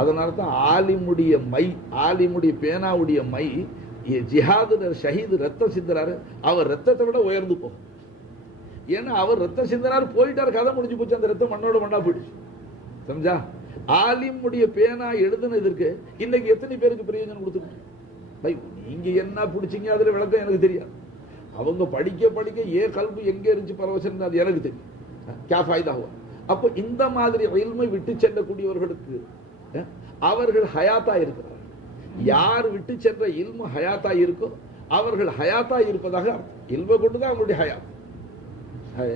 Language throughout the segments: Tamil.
அதனால தான் ஆலிமுடைய மை, ஆலிமுடைய பேனாவுடைய மை ஜிஹாது ஷஹீது ரத்தம் சிந்துறாரு, அவர் ரத்தத்தை விட உயர்ந்து போகும். ஏன்னா அவர் ரத்தம் சிந்தனார், போயிட்டாரு, கதை முடிஞ்சு போச்சு, அந்த ரத்தம் மண்ணோட மண்ணா போயிடுச்சு. சமஜா? ஆலிமுடைய பேனா எழுதுனதற்கு இன்னைக்கு எத்தனை பேருக்கு பிரயோஜனம் கொடுத்துருக்கு? பை, நீங்க என்ன பிடிச்சீங்க அதுல விளக்கம் எனக்கு தெரியாது. அவங்க படிக்க படிக்க கல்வி எங்க இருந்துச்சு பரவசம் அது எனக்கு தெரியும். கே ஃபாய்தா ஹுவா? அப்போ இந்த மாதிரி இல்மை விட்டு செல்லக்கூடியவர்களுக்கு அவர்கள் ஹயாத்தா இருக்கிறார்கள். யார் விட்டு சென்ற இல்மு ஹயாத்தா இருக்கோ அவர்கள் ஹயாத்தா இருப்பதாக அர்த்தம். இல்மை கொண்டுதான் அவங்களுடைய ஹயாத் है।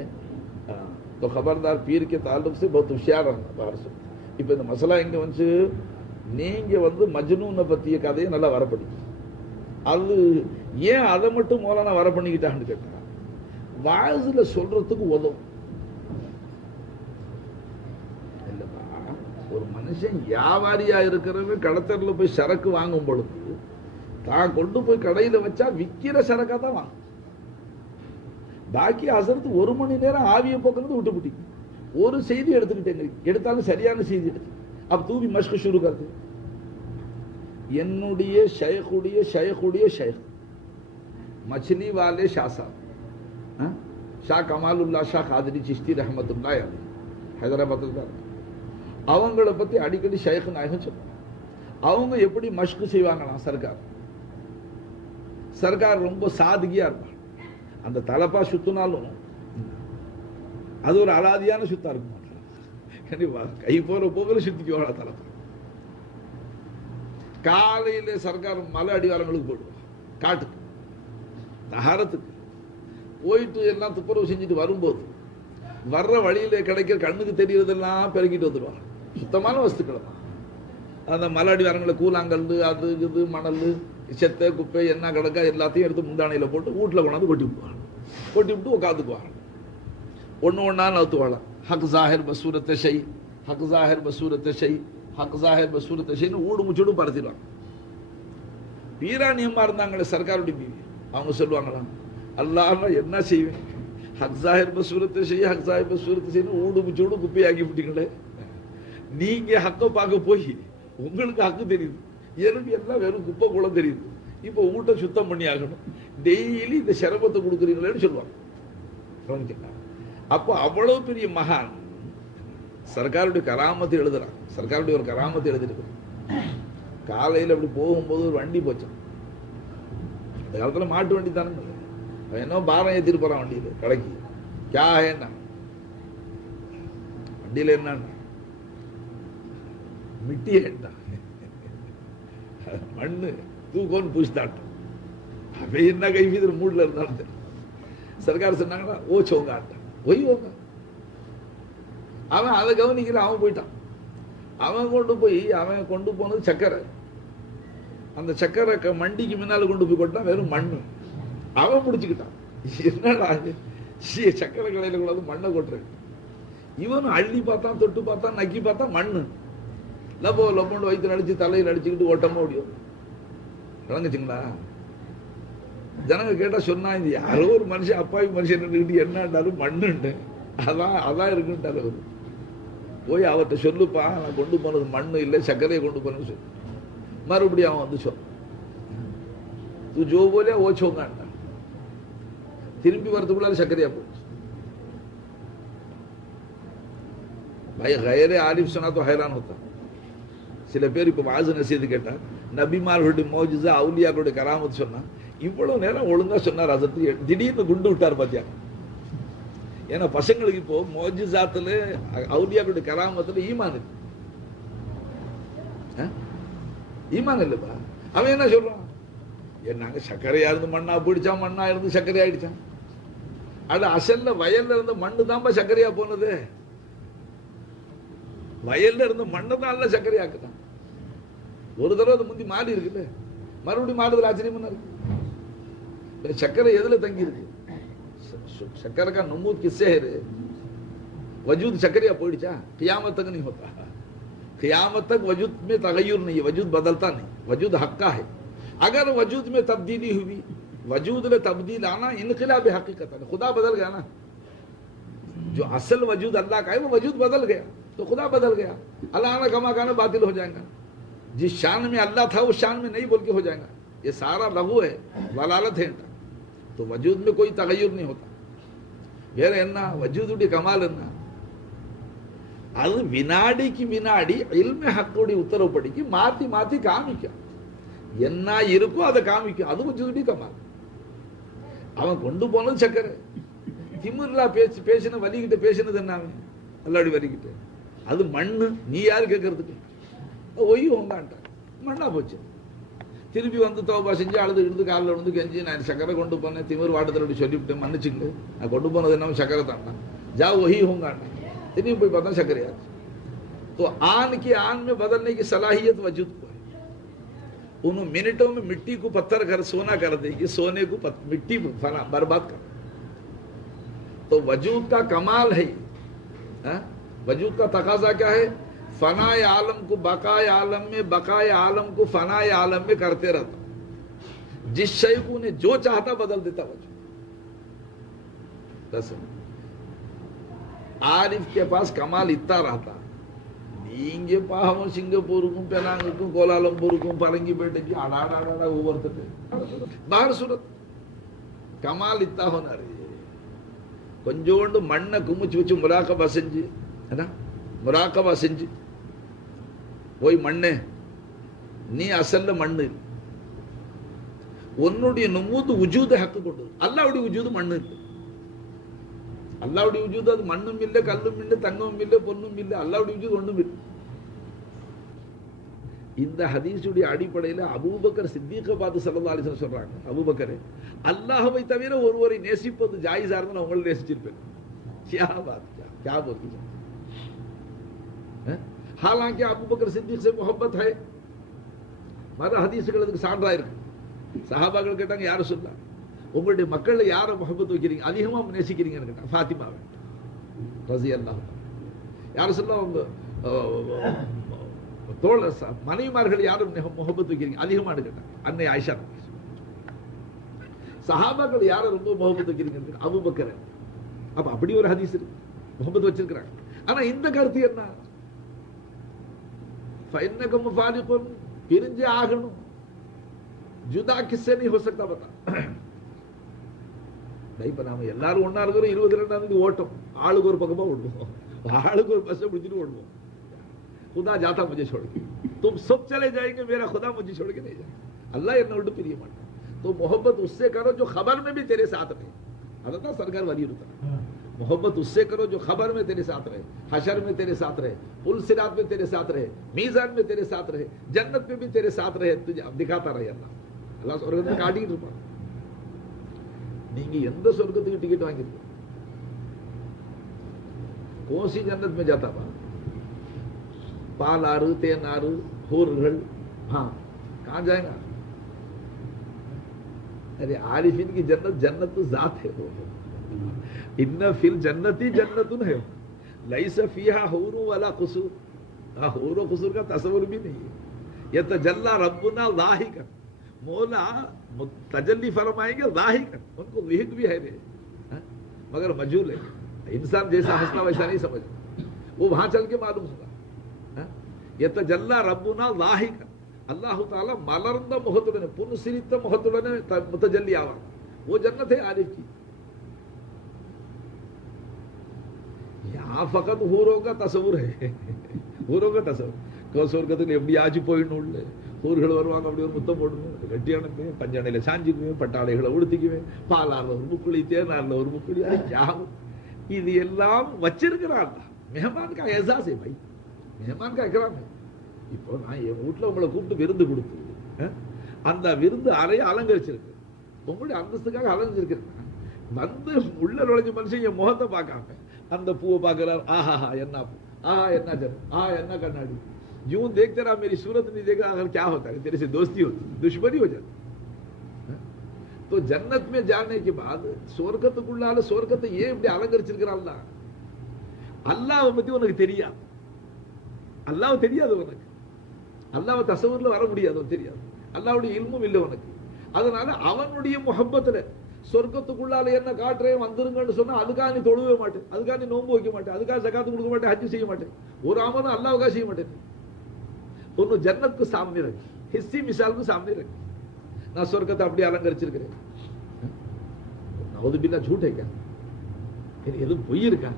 तो खबरदार पीर के ताल्लुक से बहुत होशियार रहना। இப்போ இந்த மசலா எங்க வந்து நீங்க வந்து மஜ்னூனை பத்திய கதையை நல்லா வர படிக்கும். அது ஏன் அதை மட்டும் மௌலானா வர பண்ணிக்கிட்டான்னு கேட்டா, வாசுல சொல்றதுக்கு உதவும். இல்லப்பா, ஒரு மனுஷன் வியாபாரியா இருக்கிறவங்க கடத்தரில் போய் சரக்கு வாங்கும் பொழுது தான் கொண்டு போய் கடையில வச்சா விக்கிற சரக்கா தான் வாங்கும். பாக்கி அசரத்து ஒரு மணி நேரம் ஆவியை போக்குறது விட்டு விட்டீங்க. ஒரு செய்தி எடுத்துக்கிட்டேங்க, எடுத்தாலும் சரியான செய்தி எடுத்து அப்ப தூவி மஷ்கு ஷுரு கருது. என்னுடைய ஷேகுடைய ஷேகுடைய ஷேக் மछली वाले शाह साहब, ஷா கமாலுல்லா ஷா காதிரி சிஷ்தி ரஹமத்துல்லாஹி அலைஹி ஹைதராபாத்ல, அவங்கள பத்தி அடிக்கடி ஷேக் நாயகம் சொல்றாங்க. அவங்க எப்படி மஷ்கு செய்வாங்களாம் சர்க்கார். சர்க்கார் ரொம்ப சாதிகியா இருப்பாங்க. அந்த தலப்பா சுத்தினாலும் அது ஒரு அலாதியான சுத்தா இருக்க மாட்டாங்க. கை போற போகிற சுத்திக்குவாங்க தலப்பா. காலையில சர்க்கார் மலை அடிவாரங்களுக்கு போடுவாங்க, காட்டுக்கு தகாரத்துக்கு போயிட்டு எல்லாம் துப்புரவு செஞ்சுட்டு வரும்போது வர்ற வழியில கிடைக்கிற கண்ணுக்கு தெரியறதெல்லாம் பெருக்கிட்டு வந்துடுவாங்க. சுத்தமான வஸ்துக்களை தான். அந்த மலை அடிவாரங்களை கூழாங்கல், அது இது, மணல், செத்தை, குப்பை என்ன கிடக்கா எல்லாத்தையும் எடுத்து முந்தானையில போட்டு வீட்டில் கொண்டாந்து கொட்டி விட்டுவாங்க. கொட்டி விட்டு உட்காந்துக்குவாங்க. ஒன்று ஒன்றா நவுத்துவாங்க. ஹக் ஜாஹிர் பசூரத்தை ஷை, ஹக் ஜாஹிர் பசூரத்தை ஷை, ஹக் ஜாஹிர் பசூரத்தை ஷைன்னு ஊடு முச்சோடு பரத்திடுவாங்க. பீரானியமா இருந்தாங்களே சர்க்காருடைய பீவி, அவங்க சொல்லுவாங்களாம், அல்லாஹ் என்ன செய்வேன், ஹக் ஜாஹிர் பசூரத்தை ஷை, ஹக் ஜாஹிர் பசூரத்தை ஷைன்னு ஊடு முச்சோடு குப்பையாக்கி விட்டீங்களே. நீங்க ஹக்கை பார்க்க போய் உங்களுக்கு ஹக்கு தெரியுது, எனக்கு எல்லாம் வெறும் குப்பை குளம் தெரியுது. இப்போ வீட்டை சுத்தம் பண்ணி ஆகணும், டெய்லி இந்த சிரமத்தை கொடுக்குறீங்களேன்னு சொல்லுவாங்க. அப்போ அவ்வளவு பெரிய மகான் சர்க்காருடைய கராமத்தை எழுதுறான். சர்க்காருடைய ஒரு கராமத்தை எழுதிட்டு காலையில் அப்படி போகும்போது ஒரு வண்டி போச்சான். அந்த காலத்தில் மாட்டு வண்டி தானே, அவன் என்ன பாரம் ஏற்றிட்டு போறான் வண்டியில் கடைக்கு. கே என்ன வண்டியில் என்ன மிட்டி ஏன்டா மண்ணு தூக்கோன்னு பூச்சிட்டாட்டும். அவன் என்ன கை மீது மூடில் இருந்தாலும் தெரியும். சர்க்கார் சொன்னாங்கன்னா ஓச்சோங்க ஆட்டான், ஒய்வோங்க. அவன் அதை கவனிக்கல, அவன் போயிட்டான். அவன் கொண்டு போனது சக்கரை. அந்த சக்கரை மண்டிக்கு முன்னால கொண்டு போய் கொட்டான், வெறும் மண்ணு. அவன் முடிச்சுக்கிட்டான். என்னடா சக்கரை கடையில கூடாது மண்ணை கொட்டுறேன். இவனும் அள்ளி பார்த்தான், தொட்டு பார்த்தான், நக்கி பார்த்தான், மண்ணு. லப்போ லப்போண்டு வயிற்று நடிச்சு தலையில் அடிச்சுக்கிட்டு ஓட்டமா முடியும். விளங்குச்சுங்களா? ஜனங்க கேட்டா சொன்னா, இந்த யாரோ ஒரு மனுஷன் அப்பாவி மனுஷன் நின்றுக்கிட்டு என்னண்டாரு மண்ணுண்டு, அதான் இருக்குன்ட்டாரு அவரு. போய் அவர்கிட்ட சொல்லுப்பா, நான் கொண்டு போனது மண்ணு இல்லை சர்க்கரையை கொண்டு போனேன்னு சொல்லு. மறுபடியும் அவன் வந்து சொல், தூ ஜோ போலே ஓச்சோங்கன்ட்டான். திரும்பி வரதுக்குள்ளார சர்க்கரையா போச்சு. भाई गैर आरिफ सुना तो हैरान होता. சில பேர் இப்போ வாசு நசீது கேட்டா, நபிமார்களுடைய மோஜிசா அவுலியாக்களுடைய கராமத்து சொன்னா, இவ்வளவு நேரம் ஒழுங்கா சொன்னார், அசத்து திடீர்னு குண்டு விட்டார் பாத்தியா. ஏன்னா பசங்களுக்கு இப்போ மோஜிசாத்துல அவுலியாக்களுடைய கராமத்துல ஈமான் இருக்கு. ஈமான் இல்லப்பா. அவன் என்ன சொல்றான், நாங்க சர்க்கரையா இருந்து மண்ணா போயிடுச்சான், மண்ணா இருந்து சர்க்கரை ஆயிடுச்சான். அது அசல்ல வயல்ல இருந்த மண்ணு தான்ப்பா சர்க்கரையா போனது. வயல்ல இருந்த மண்ணை தான் சர்க்கரையாக்குதான். ஒரு தடவை அது முந்தி மாறி இருக்குல்ல, மறுபடியும் மாறுதல் ஆச்சரியமா இருக்கு. சர்க்கரை எதுல தங்கி இருக்கு? शक्कर का नमूद किससे है रे? वजूद शक्करिया पोइचा क़ियामत तक नहीं होता। क़ियामत तक वजूद में तगय्युर नहीं है, वजूद बदलता नहीं, वजूद हक्का है। अगर वजूद में तब्दीली हुई, वजूद में तब्दील आना इनक़िलाब हक़ीक़त है, खुदा बदल गया ना। जो असल वजूद अल्लाह का है वो वजूद बदल गया। तो खुदा बदल गया। अल्लाह ना कमा खाना बातिल हो जाएगा, जिस शान में अल्लाह था उस शान में नहीं बोल के हो जाएगा। ये सारा लघु है, वलालत है। तो वजूद में कोई तगय्युर नहीं होता। வேற என்ன வஜூதுடைய கமால் என்ன? அது வினாடிக்கு வினாடி இல்மே ஹக்குடைய உத்தரவுப்படிக்கு மாத்தி மாத்தி காமிக்கும். என்ன இருக்கோ அதை காமிக்கும். அது வஜூதுடைய கமால். அவன் கொண்டு போனது சக்கரை. திமிர்லா பேசின வலிக்கிட்ட பேசினது என்ன? அல்லாடி வலிக்கிட்ட அது மண்ணு. நீ யாரு கேட்கறதுக்கு? ஒய் உண்டான்ட்டான், மண்ணா போச்சு. திருப்பி வந்து தௌபா செஞ்சு அழுது இழுது காலில் விழுந்து கெஞ்சி நான் சக்கரை கொண்டு போனேன், திமிர் வாட்டத்தில் சொல்லிவிட்டேன், மன்னிச்சுங்க, நான் கொண்டு போனது என்ன சக்கரை தான்டா, ஜா वही होगा। திரும்பி போய் பார்த்தா சக்கரையா। तो आन की आन में बदलने की सलाहियत वजूद को है। उन मिनटों में मिट्टी को पत्थर कर सोना कर देगी, सोने को मिट्टी बर्बाद कर। तो वजूद का कमाल है। वजूद का तकाजा क्या है? फनाए आलम को बकाए आलम में, बकाए आलम को फनाए आलम में करते रहता। जिस शय को ने जो चाहता बदल देता वजूद। आरिफ के पास कमाल इतना रहता, நீங்க பாவம் சிங்கப்பூருக்கும் பெனாங்குக்கும் கோலாலம்பூருக்கும் பரங்கிப்பேட்டைக்கு அடாடாடா ஒவ்வொருத்தட்டு பார் சூரத் கமால் இத்தா ஹோனாரு. கொஞ்சோண்டு மண்ணை குமிச்சு வச்சு முராக்கபா செஞ்சு, முராக்கபா செஞ்சு போய் மண்ணே நீ அசல்ல மண்ணு, உன்னுடைய நுமூது உஜூத ஹக்கு கொண்டு. அல்லாவுடைய உஜூது மண்ணு இருக்கு. அல்லாவுடைய உஜூது அது மண்ணும் இல்லை, கல்லும் இல்லை, தங்கமும் இல்லை, பொண்ணும் இல்லை. அல்லாவுடைய உஜூது ஒண்ணும் இல்லை. இந்த ஹதீஸுடைய அடிப்படையில் அபூபக்கர் சித்திகை பார்த்து ஸல்லல்லாஹு அலைஹி வஸல்லம் சொல்றாங்க, அபூபக்கர் அல்லாஹ்வை தவிர ஒருவரை நேசிப்பது ஜாயிஸா இருந்தா உங்களை நேசிச்சிருப்பேன். क्या बात, क्या बोलती है। हालांकि अबूबकर सिद्दीक से मोहब्बत है, மற்ற ஹதீஸுகள் அதுக்கு சான்றா இருக்கு. சஹாபாக்கள் கேட்டாங்க, யார சொல்லா உங்களுடைய மக்கள்ல யாரை முகப்பத் வைக்கிறீங்க, அதிகமா நேசிக்கிறீங்கன்னு கேட்டாங்க. ஃபாத்திமாவை ரலியல்லாஹு அன்ஹா. யார சொல்லா உங்க தோழ மனைவிமார்கள் யாரும் முகப்பத் வைக்கிறீங்க அதிகமானு கேட்டாங்க. அன்னை ஆயிஷா. சஹாபாக்கள் யாரை ரொம்ப முகப்பத் வைக்கிறீங்க? அபூபக்கர். அப்ப அப்படி ஒரு ஹதீஸ் இருக்கு, முகப்பத் வச்சிருக்கிறாங்க. ஆனா இந்த கருத்து என்ன? ஃபைன்னக முஃபாரிகுன், பிரிஞ்சே ஆகணும். ஜுதா கிஸ்ஸே नहीं हो सकता बता। இப்ப நாம எல்லாரும் ஒண்ணா இருக்கிறோம், 22ஆம் தேதி ஓட்டம், ஆளுக்கு ஒரு பக்கமா ஓடுவோம், ஆளுக்கு ஒரு பஸ் பிடிச்சிட்டு ஓடுவோம்। खुदा जाता मुझे छोड़ के, तुम सब चले जाएंगे, मेरा खुदा मुझे छोड़ के नहीं जाएगा। अल्लाह என்ன விட்டு பிரிய மாட்டான்। तो मोहब्बत उससे करो जो खबर में भी तेरे साथ रहे। अदा सरकार वाली होता, मोहब्बत उससे करो जो खबर में तेरे साथ रहे, हशर में तेरे साथ रहे, पुल सिरात में तेरे साथ रहे, मीजान में तेरे साथ रहे, जन्नत में भी तेरे साथ रहे। तुझे अब दिखाता रहे अल्लाह। अल्लाह சொர்க்கத்தை காட்டிட்டு இருப்பான். நீங்க எந்த சொர்க்கத்துக்கு டிக்கெட் வாங்கிருக்கீங்க? कौन सी जन्नत में जाता बा? पाल आरू, तेन आरू, हूरगढ़, हाँ कहाँ जाएगा? अरे आरिफिन की जन्नत, जन्नत तो जात है वो। इन्ना फिल जन्नती जन्नतुन है, लैसा फीहा हूरू वाला कुसूर। हाँ, हूर और कुसूर का तस्वुर भी नहीं है। ये तजल्ला रब्बुना लाहिकन, मौला तजल्ली फरमाएंगे लाहिकन, उनको लिहिक भी है रे, मगर मजूल है। इंसान जैसा हंसना वैसा नहीं समझ, वो वहां चल के मालूम होगा। ये तजल्ला रब्बुना लाहिकन, अल्लाह ताला मलर्ंद मुहतुडने, पुनसिरित मुहतुडने मुतजल्ली आवा। वो जन्नत है आरिफ की। यहाँ फकत हूरों का तस्वुर है, हूरों का तस्वुर। சொர்க்கத்தில் எப்படி ஆச்சு போயிடணும், உள்ள ஊர்கள் வருவாங்க, அப்படி ஒரு முத்தம் போடணும், கட்டி அனுப்புவேன், பஞ்சணையில சாஞ்சிக்குவேன், பட்டாளைகளை உடுத்திக்குவேன், பாலாறுல ஒரு முக்குழி, தேனாறுல ஒரு முக்குழி, இது எல்லாம் வச்சிருக்கிறான்। மெஹமான் கா எஹ்சாஸ் है भाई, மெஹமான் கா இக்ராம் है। இப்போ நான் என் வீட்டில் உங்களை கூப்பிட்டு விருந்து கொடுத்து, அந்த விருந்து அறையை அலங்கரிச்சிருக்கு, உங்களுடைய அந்தஸ்துக்காக அலங்கரிச்சிருக்கிறேன்। வந்து உள்ள நுழைஞ்ச மனுஷன் என் முகத்தை பார்க்காம அந்த பூவை பார்க்கிறார், ஆஹா என்ன பூ, ஆஹா என்ன ஜனம், ஆஹா என்ன கண்ணாடி, यूं देखते रहा, मेरी सूरत नहीं देखा, अगर क्या होता है, तेरे से दोस्ती होती, दुश्मनी हो जाती। तो जन्नत में जाने के बाद சொர்க்கத்துக்குள்ளால சொர்க்கத்தை ஏன் இப்படி அலங்கரிச்சிருக்கிறான் அல்லாஹ்? அல்லாஹ்வை பத்தி உனக்கு தெரியாது, அல்லாஹ் தெரியாது உனக்கு, அல்லாஹ்வை தசவூர்ல வர முடியாது, தெரியாது, அல்லாஹ்வுடைய இல்மும் இல்லை உனக்கு। அதனால அவனுடைய முஹப்பத்துல சொர்க்கத்துக்குள்ளால என்ன காட்டுறேன் வந்துருங்கன்னு சொன்னா அதுக்காக நீ தொழுவே மாட்டேன், அதுக்காக நீ நோன்பு வைக்க மாட்டேன், அதுக்காக ஜகாத்து கொடுக்க மாட்டேன், ஹஜ் செய்ய மாட்டேன், ஒரு அமலும் அல்லாஹ்வுக்காக செய்ய மாட்டேன். ஒன்னு ஜன்னத் को सामने रख, हिस्सी मिसाल को सामने रख. நான் சொர்க்கத்தை அப்படி அலங்கரிச்சிருக்கிறேன். நவுது பில்லா झूठ है क्या? இது எது பொய் இருக்கா?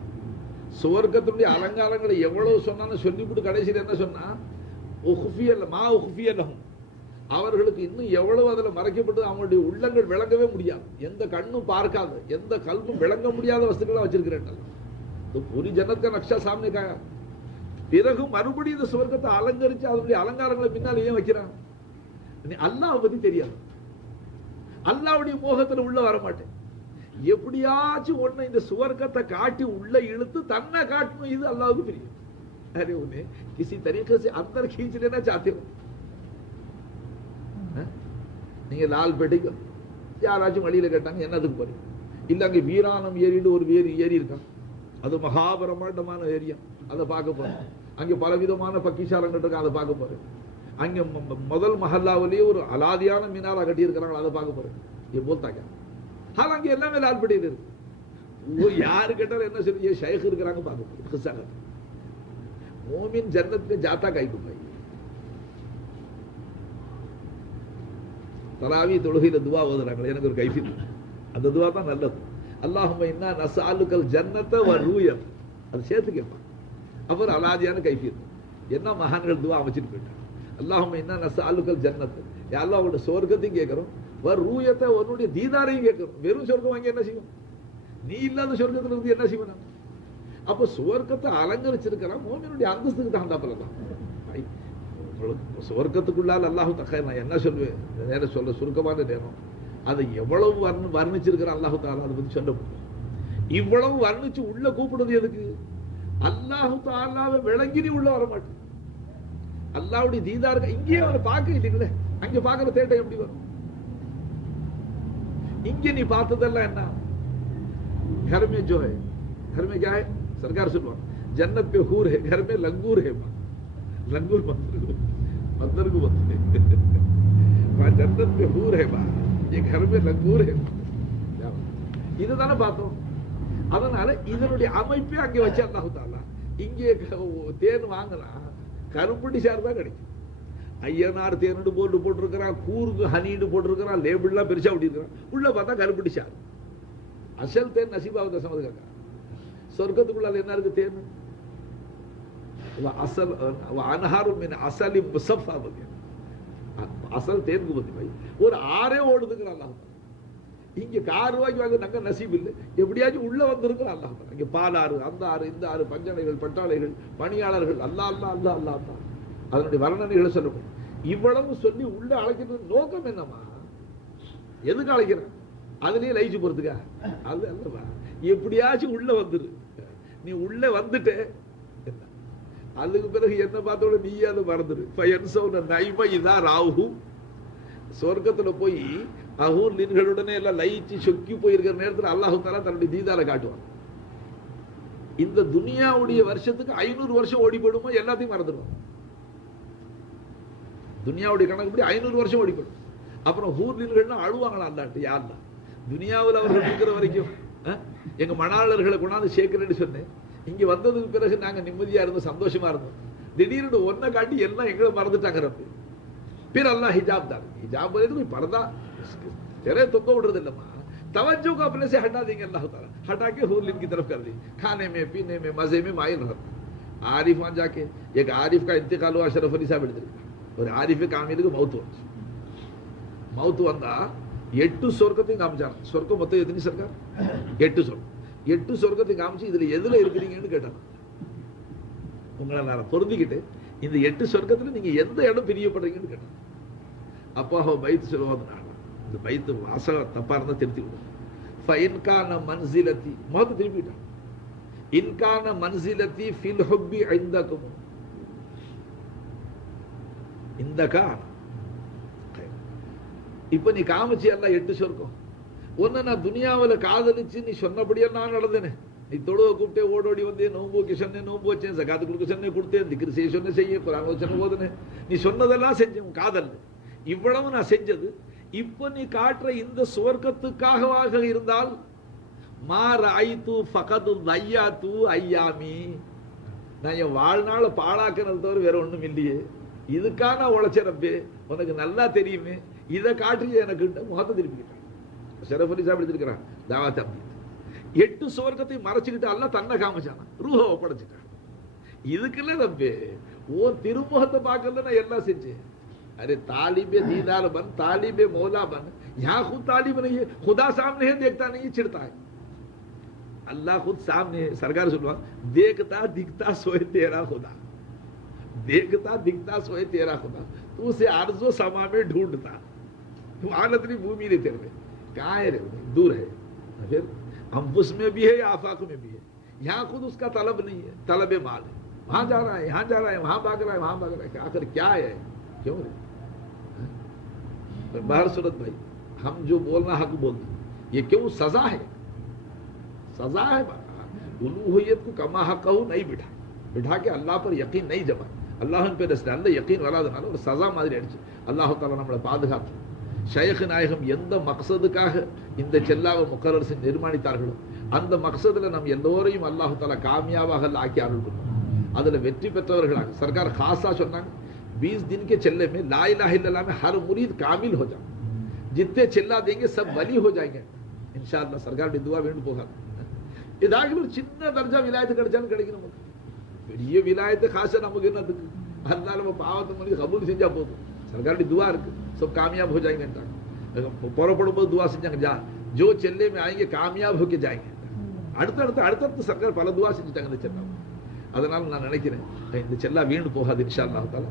சொர்க்கத்துடைய அலங்காரங்களை எவ்வளவு சொன்னான்னு சொல்லிவிட்டு கடைசியில் என்ன சொன்னா, உஹ்ஃபியல் மா உஹ்ஃபியலஹும், அவர்களுக்கு இன்னும் எவ்வளவு அதில் மறைக்கப்பட்டு அவங்களுடைய உள்ளங்கள் விளங்கவே முடியாது, எந்த கண்ணும் பார்க்காத, எந்த கல்வும் விளங்க முடியாத வஸ்துக்களை வச்சிருக்கிறேன். பூரி ஜன்னத் நக்ஷா சாமி கா. பிறகு மறுபடியும் இந்த சுவர்க்கத்தை அலங்கரிச்சு அதனுடைய அலங்காரங்களை பின்னால் ஏன் வைக்கிறான்? அல்லாஹ் பத்தி தெரியாது, அல்லாஹ்வுடைய மோகத்துல உள்ள வர மாட்டேன். எப்படியாச்சும் ஒண்ணு இந்த சுவர்க்கத்தை காட்டி உள்ள இழுத்து தன்னை காட்டணும், இது அல்லாஹ்வுக்கு தெரியும். अरे उन्हें किसी तरीके से अंदर खींच लेना चाहते हो. நீங்க லால் பேட்டைக்கு யாராச்சும் வழியில கேட்டாங்க என்னதுக்கு போறீங்க, இல்ல அங்க வீராணம் ஏரின்னு ஒரு ஏரி இருக்கான், அது மகாபிரமாண்டமான ஏரியா, அதை பார்க்க போறேன். அங்க பலவிதமான பக்கிசாலங்கள் இருக்கு, அதை பார்க்க போறேன். அங்க முதல் மஹல்லாவிலேயே ஒரு அலாதியான மீனாரா கட்டி இருக்கிறாங்க, அதை பார்க்க போறேன். ये बोलता क्या? हाल அங்க எல்லாமே லால் பேட்டையில இருக்கு. யாரு கேட்டாலும் என்ன சொல்லி ஷேக் இருக்கிறாங்க பார்க்க போறேன். கிஸ்ஸா मोमिन जन्नत में जाता काई को भाई. தராவி தொழுகையில துவா ஓதுறாங்களே, எனக்கு ஒரு கைஃபியத், அந்த துவா தான் நல்லது. அல்லாஹும்ம இன்னா நஸ்அலுக்கல் ஜன்னத வ ரூயத், அது சேர்த்து கேட்பான். அப்புறம் அலாதியான கைஃபியத் என்ன மகான்கள் துவா அமைச்சிட்டு போயிட்டாங்க. அல்லாஹும்ம இன்னா நஸ்அலுக்கல் ஜன்னத, யா அல்லாஹ் உன்னுடைய சொர்க்கத்தையும் கேட்கிறோம், வ ரூயத்தை உன்னுடைய தீதாரையும் கேட்கிறோம். வெறும் சொர்க்கம் வாங்கி என்ன செய்யும்? நீ இல்லாத சொர்க்கத்துல இருந்து என்ன செய்வோம்? அப்ப சுவர்க்கத்தை அலங்கரிச்சிருக்கிறான். மோமினுடைய அந்தஸ்துக்கு தகுந்தாப்புல தான். சுவர்க்கத்துக்குள்ளால் அல்லாஹ் தக்க, நான் என்ன சொல்லுவேன், நேரம் சொல்ல சுருக்கமான நேரம், அதை எவ்வளவு வர்ணிச்சிருக்கிறான் அல்லாஹு தாலா, அதை பத்தி சொல்ல முடியும். இவ்வளவு வர்ணிச்சு உள்ள கூப்பிடுறது எதுக்கு? அல்லாஹு தாலாவை விளங்கி நீ உள்ள வர மாட்டேன். அல்லாஹ்வுடைய தீதாருக்கு இங்கேயே அவரை பார்க்க இல்லைங்களே, அங்க பார்க்கிற தேட்டம் எப்படி வரும்? இங்க நீ பார்த்ததெல்லாம் என்ன? घर में जो है, घर में क्या है? सरकार सुनो, जन्नत पे हूर है, घर में लंगूर है. लंगूर मंदिर को बोलते हैं, जन्नत पे हूर है बा, ये घर में लंगूर है. இதுதானே பார்த்தோம். அதனால இதனுடைய அமைப்பே அங்கே வச்சு அல்லாஹ் தாலா இங்கே தேன் வாங்கினா கரும்புடி சார் தான் கிடைக்கும். ஐயனார் தேனு போட்டிருக்கிறான், கூர்கு ஹனின்னு போட்டிருக்கிறான், லேபிள்லாம் பெருசா ஒட்டிருக்கிறான், உள்ள பார்த்தா கரும்புடி சார். அசல் தேன் நசீபாவத சமதுக்கா. சொர்க்கத்துக்குள்ளால என்ன இருக்கு? தேன். அசல் அன்ஹாரு மின் அஸலி முஸஃபா பகை. அசல் தேன் குபதி பாய் ஒரு ஆறே ஓடுதுங்கற அல்லாஹ். இங்க கார் வாங்கி வாங்க நங்க நசீப் இல்லை, எப்படியாச்சும் உள்ள வந்திருக்கிற அல்லாஹ். இங்க பாலாறு, அந்த ஆறு, இந்த ஆறு, பஞ்சனைகள், பட்டாளைகள், பணியாளர்கள், அல்லாஹ் அல்லாஹ் அல்லாஹ் அல்லாஹ். அதனுடைய வர்ணனைகளை சொல்லணும். இவ்வளவு சொல்லி உள்ள அழைக்கிறது நோக்கம் என்னமா? எதுக்கு அழைக்கிறான்? அதுலயே லைச்சு போறதுக்கா? அது அல்லவா. எப்படியாச்சும் உள்ள வந்துரு. நீ உள்ள வந்துட்ட, அதுக்கு பிறகு என்ன பார்த்தோட நீ அதை மறந்துரு. சொர்க்கத்துல போய் அஹூர் லின்களுடனே எல்லாம் லைச்சு சொக்கி போயிருக்கிற நேரத்தில் அல்லாஹு தஆலா தன்னுடைய தீதாரை காட்டுவான். இந்த துனியாவுடைய வருஷத்துக்கு 500 வருஷம் ஓடி போடுமோ எல்லாத்தையும் மறந்துடுவான். துனியாவுடைய கணக்குப்படி 500 வருஷம் ஓடி போடும். அப்புறம் ஹூர் லின்கள்னா அழுவாங்களா அல்லாட்டு, யாருலாம் துனியாவில் அவர்கள் இருக்கிற வரைக்கும் எங்க மணாளர்களை கொண்டாந்து சேர்க்கிறேன்னு சொன்னேன். இங்க வந்ததுக்கு பிறகு நாங்க நிம்மதியா இருந்தோம், சந்தோஷமா இருந்தோம். திடீர்னு ஒன்ன காட்டி எல்லாம் எங்களை மறந்துட்டாங்க. फिर अल्लाह हिजाब डाल, हिजाब बोले तो कोई पर्दा तेरे तुमको उड़ रहा है, तवज्जो को अपने से हटा देंगे अल्लाह ताला, हटा के हुरलिन की तरफ कर दी. खाने में, पीने में, मजे में माइल रहता. आरिफ वहां जाके एक आरिफ का इंतकाल हुआ, अशरफ अली साहब और आरिफ कामिल को मौत हुआ. मौत वंदा 8 சொர்க்கத்தையும் காமிச்சாங்க. சொர்க்கம் மொத்தம் எத்தனை சர்க்கார்? 8 சொர்க்கம். 8 சொர்க்கத்தையும் காமிச்சு இதுல எதுல இருக்கிறீங்கன்னு கேட்டாங்க. உங்களை நான் பொருந்திக்கிட்டு இந்த 8 சொர்க்கத்துல நீங்க எந்த இடம் பிரியப்படுறீங்கன்னு கேட்டாங்க. அப்போ அவன் பைத்து சொல்லுவாங்க, இந்த பைத்து வாசகம் தப்பா இருந்தா திருத்தி விடும். ஃபைன்கான மன்சிலத்தி, முகத்தை திருப்பிட்டான். இன்கான மன்சிலத்தி ஃபில் ஹுப்பி இந்தகும், இந்தகா. இப்ப நீ காமிச்சு எல்லாம் 8 சொர்க்கம். ஒன்னு நான் துனியாவில் காதலிச்சு நீ சொன்னபடியா நான் நடந்தேனே. நீ தொழுவ கூப்பிட்டே ஓடோடி வந்தேன், நோம்பு சொன்னேன், நோம்பு வச்சேன், ஜகாத்து கொடுக்க சொன்னேன், கொடுத்தேன், திக்ர் செய்ய சொன்ன செய்ய, குர்ஆன் சொன்ன போதுனே, நீ சொன்னதெல்லாம் செஞ்சேன் காதல். இவ்வளவு நான் செஞ்சது இப்ப நீ காட்டுற இந்த சுவர்க்கத்துக்காகவாக இருந்தால் மா ராயித்து ஃபகது தையாத்து ஐயாமி, நான் என் வாழ்நாளை பாழாக்கினது தவிர வேற ஒண்ணும் இல்லையே, இதுக்காக நான் உழைச்சரப்பே, உனக்கு நல்லா தெரியுமே, இதை காட்டி எனக்கு முகத்தை திருப்பிக்கிட்டான். ஷரஃப் அலி சாஹிப் எடுத்திருக்கிறான் தாவத் அப்படி 8 சுவர்க்கத்தை மறைச்சுக்கிட்டு அல்ல தன்னை காமிச்சானா, ரூஹ ஒப்படைச்சிட்டான். இதுக்குல்ல தம்பே ஓ திருமுகத்தை பார்க்கல நான் எல்லாம் செஞ்சேன். अरे तालिबे दीदार बन, तालिबे मौला बन, यहाँ खुद तालिब नहीं है, खुदा सामने है, देखता नहीं है, चिढ़ता है। अल्लाह खुद सामने है। सरकार सुनवा, देखता दिखता सोए तेरा खुदा, देखता दिखता सोए तेरा खुदा, तू उसे आरज़ो समा में ढूंढता, तू हालत नहीं भूमि रे तेरे में कहाँ है रे, दूर है। फिर अंफुस में भी है या आफाक में भी है, यहाँ खुद उसका तलब नहीं है, तलब माल है, वहां जा रहा है, यहाँ जा रहा है, वहां भाग रहा है, वहां भाग रहा है, आखिर क्या है, क्यों रे? बाहर सूरत भाई, हम जो बोलना हक बोलते, ये क्यों सजा है, सजा है। उलूहियत को कमा हक नहीं बिठा, बिठा के अल्लाह पर यकीन नहीं जमा, अल्लाह पे अल्लाह यकीन वरादनाल और सजा மாதிரி அடிச்சு அல்லாஹ் தஆலா நம்மளை பாதுகாத்து. ஷைഖ் நாயகம் எந்த மக்சதுக்காக இந்த செல்லாவை முக்கரர் செஞ்சு நிர்மாணித்தார்களோ அந்த மக்சதுல நம்ம எல்லோரையும் அல்லாஹ் தஆலா காமியாவாக ஆக்கி அருள் புரியும். அதுல வெற்றி பெற்றவர்களாக सरकार खासा சொன்னாங்க, 20 दिन के चिल्ले में ला इलाहा इल्लल्लाह में हर मुरीद कामिल हो जाए, जितने चिल्ला देंगे सब वली हो जाएंगे इंशाअल्लाह. सरकार ने दुआ वेंड पोहा इदागिलो चिन्न दर्जा विलायत गडजन कड़गी नमक பெரிய விலாயத்து खासा நமக்கு என்னதுக்கு, அதனால நம்ம பாவத்தை பண்ணி கபூல் செஞ்சா போதும். सरकार ने दुआ இருக்கு, सब कामयाब हो जाएंगे. புறப்படும்போது दुआ செஞ்சாங்க, जा जो चिल्ले में आएंगे कामयाब होके जाएंगे. அடுத்தடுத்து सरकार பல दुआ செஞ்சுட்டாங்க இந்த செல்லா. அதனால நான் நினைக்கிறேன் இந்த செல்லா வீண் போகாது இன்ஷா அல்லாஹ் தஆலா.